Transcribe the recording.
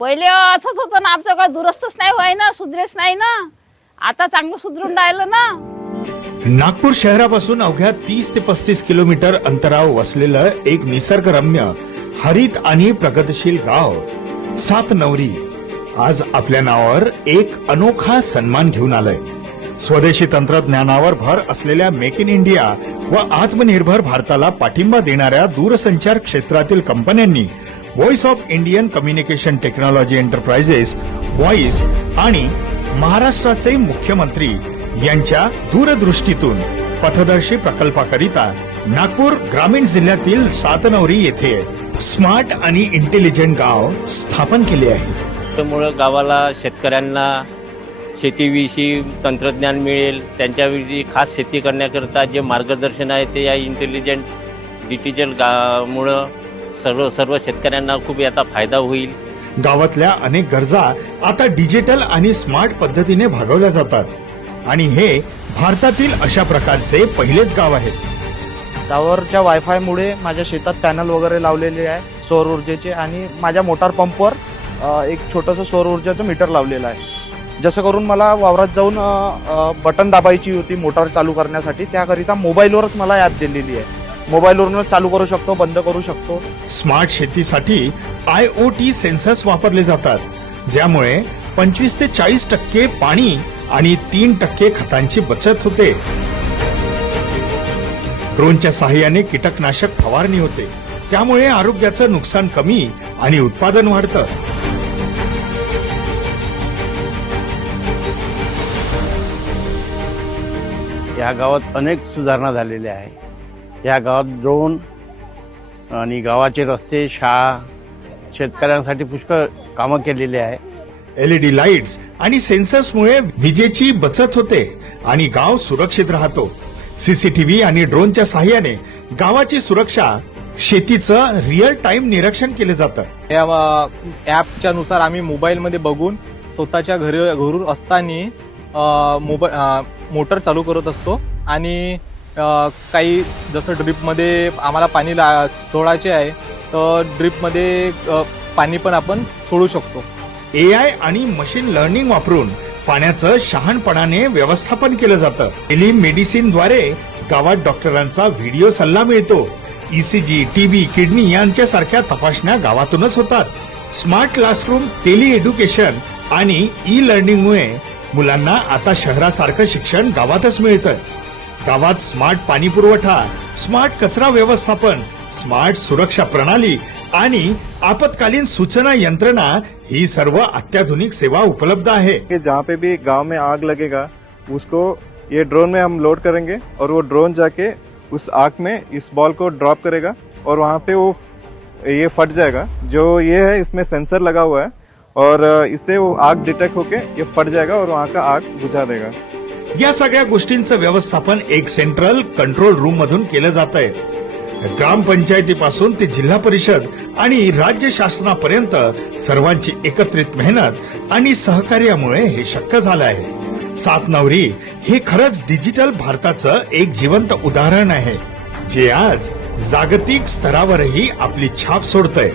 पहिले असंच होतं ना आमचं काय दुरुस्तच नाही व्हाय ना सुधरेच नाही ना. आता चांगलं सुधरून राहिलं ना. नागपूर शहरापासून अवघ्या तीस ते पस्तीस किलोमीटर अंतरावर वसलेलं एक निसर्गरम्य हरित आणि प्रगतशील गाव सात नवरी आज आपल्या नावावर एक अनोखा सन्मान घेऊन आलाय. स्वदेशी तंत्रज्ञानावर भर असलेल्या मेक इन इंडिया व आत्मनिर्भर भारताला पाठिंबा देणाऱ्या दूरसंचार क्षेत्रातील कंपन्यांनी voice of Indian communication technology enterprises voice आणि महाराष्ट्राचे मुख्यमंत्री यांच्या दूरदृष्टीतून पथदर्शी प्रकल्पाकरिता नागपूर ग्रामीण जिल्ह्यातील सातनवरी येथे स्मार्ट आणि इंटेलिजंट गाव स्थापन केले आहे. त्यामुळं गावाला शेतकऱ्यांना शेतीविषयी तंत्रज्ञान मिळेल त्यांच्याविषयी खास शेती करण्याकरता जे मार्गदर्शन आहे ते या इंटेलिजंट डिजिटल गामुळं सर्व सर्व शेतकऱ्यांना खूप याचा फायदा होईल. गावातल्या अनेक गरजा आता डिजिटल आणि स्मार्ट पद्धतीने भागवल्या जातात. आणि हे भारतातील अशा प्रकारचे पहिलेच गाव आहे टावरच्या वायफायमुळे माझ्या शेतात पॅनल वगैरे लावलेले आहे सौर ऊर्जेचे. आणि माझ्या मोटार पंपवर एक छोटंसं सौर ऊर्जेचं मीटर लावलेलं आहे. जसं करून मला वावरात जाऊन बटन दाबायची होती मोटार चालू करण्यासाठी त्याकरिता मोबाईलवरच मला ॲप दिलेली आहे. मोबाईलवरूनच चालू करू शकतो बंद करू शकतो. स्मार्ट शेतीसाठी आय ओ टी सेन्सर्स वापरले जातात ज्यामुळे पंचवीस ते चाळीस टक्के पाणी आणि तीन टक्के खतांची बचत होते. ड्रोनच्या सहाय्याने कीटकनाशक फवारणी होते त्यामुळे आरोग्याचं नुकसान कमी आणि उत्पादन वाढतं. या गावात अनेक सुधारणा झालेल्या आहे या गावात ड्रोन आणि गावाचे रस्ते शाळा शेतकऱ्यांसाठी पुष्कळ कामं केलेली आहे एलईडी लाईट्स आणि सेन्सर्समुळे विजेची बचत होते आणि गाव सुरक्षित राहतो. सीसीटीव्ही आणि ड्रोनच्या सहाय्याने गावाची सुरक्षा शेतीचं रिअल टाइम निरीक्षण केलं जातं. या ॲपच्या नुसार आम्ही मोबाईलमध्ये बघून स्वतःच्या घरी घरून असताना मोबाईल मोटर चालू करत असतो आणि काही जसं ड्रीपमध्ये आम्हाला पाणी ला सोडायचे आहे तर ड्रीपमध्ये पाणी पण आपण सोडू शकतो. ए आय आणि मशीन लर्निंग वापरून पाण्याचं शहाणपणाने व्यवस्थापन केलं जातं. टेलिमेडिसिनद्वारे गावात डॉक्टरांचा व्हिडिओ सल्ला मिळतो. ईसीजी टीबी किडनी यांच्यासारख्या तपासण्या गावातूनच होतात. स्मार्ट क्लासरूम टेली एज्युकेशन आणि ई लर्निंगमुळे मुलांना आता शहरासारखं शिक्षण गावातच मिळतं. गावात स्मार्ट पाणी पुरवठा स्मार्ट कचरा व्यवस्थापन, स्मार्ट सुरक्षा प्रणाली आणि आपत्कालीन सूचना यंत्रणा ही सर्व अत्याधुनिक सेवा उपलब्ध कि जहाँ पे भी गाँव में आग लगेगा, उसको ये ड्रोन में हम लोड करेंगे और वो ड्रोन जाके उस आग में इस बॉल को ड्रॉप करेगा और वहाँ पे वो ये फट जाएगा। जो ये है, इसमें सेंसर लगा हुआ है। और इसे इससे वो आग डिटेक्ट होके ये फट जाएगा और वहाँ का आग बुझा देगा। या सगळ्या गोष्टींचं व्यवस्थापन एक सेंट्रल कंट्रोल रूम मधून केलं जात आहे. ग्रामपंचायतीपासून ते जिल्हा परिषद आणि राज्य शासनापर्यंत सर्वांची एकत्रित मेहनत आणि सहकार्यामुळे हे शक्य झालं आहे. सात नवरी हे खरंच डिजिटल भारताचं एक जिवंत उदाहरण आहे जे आज जागतिक स्तरावरही आपली छाप सोडतंय.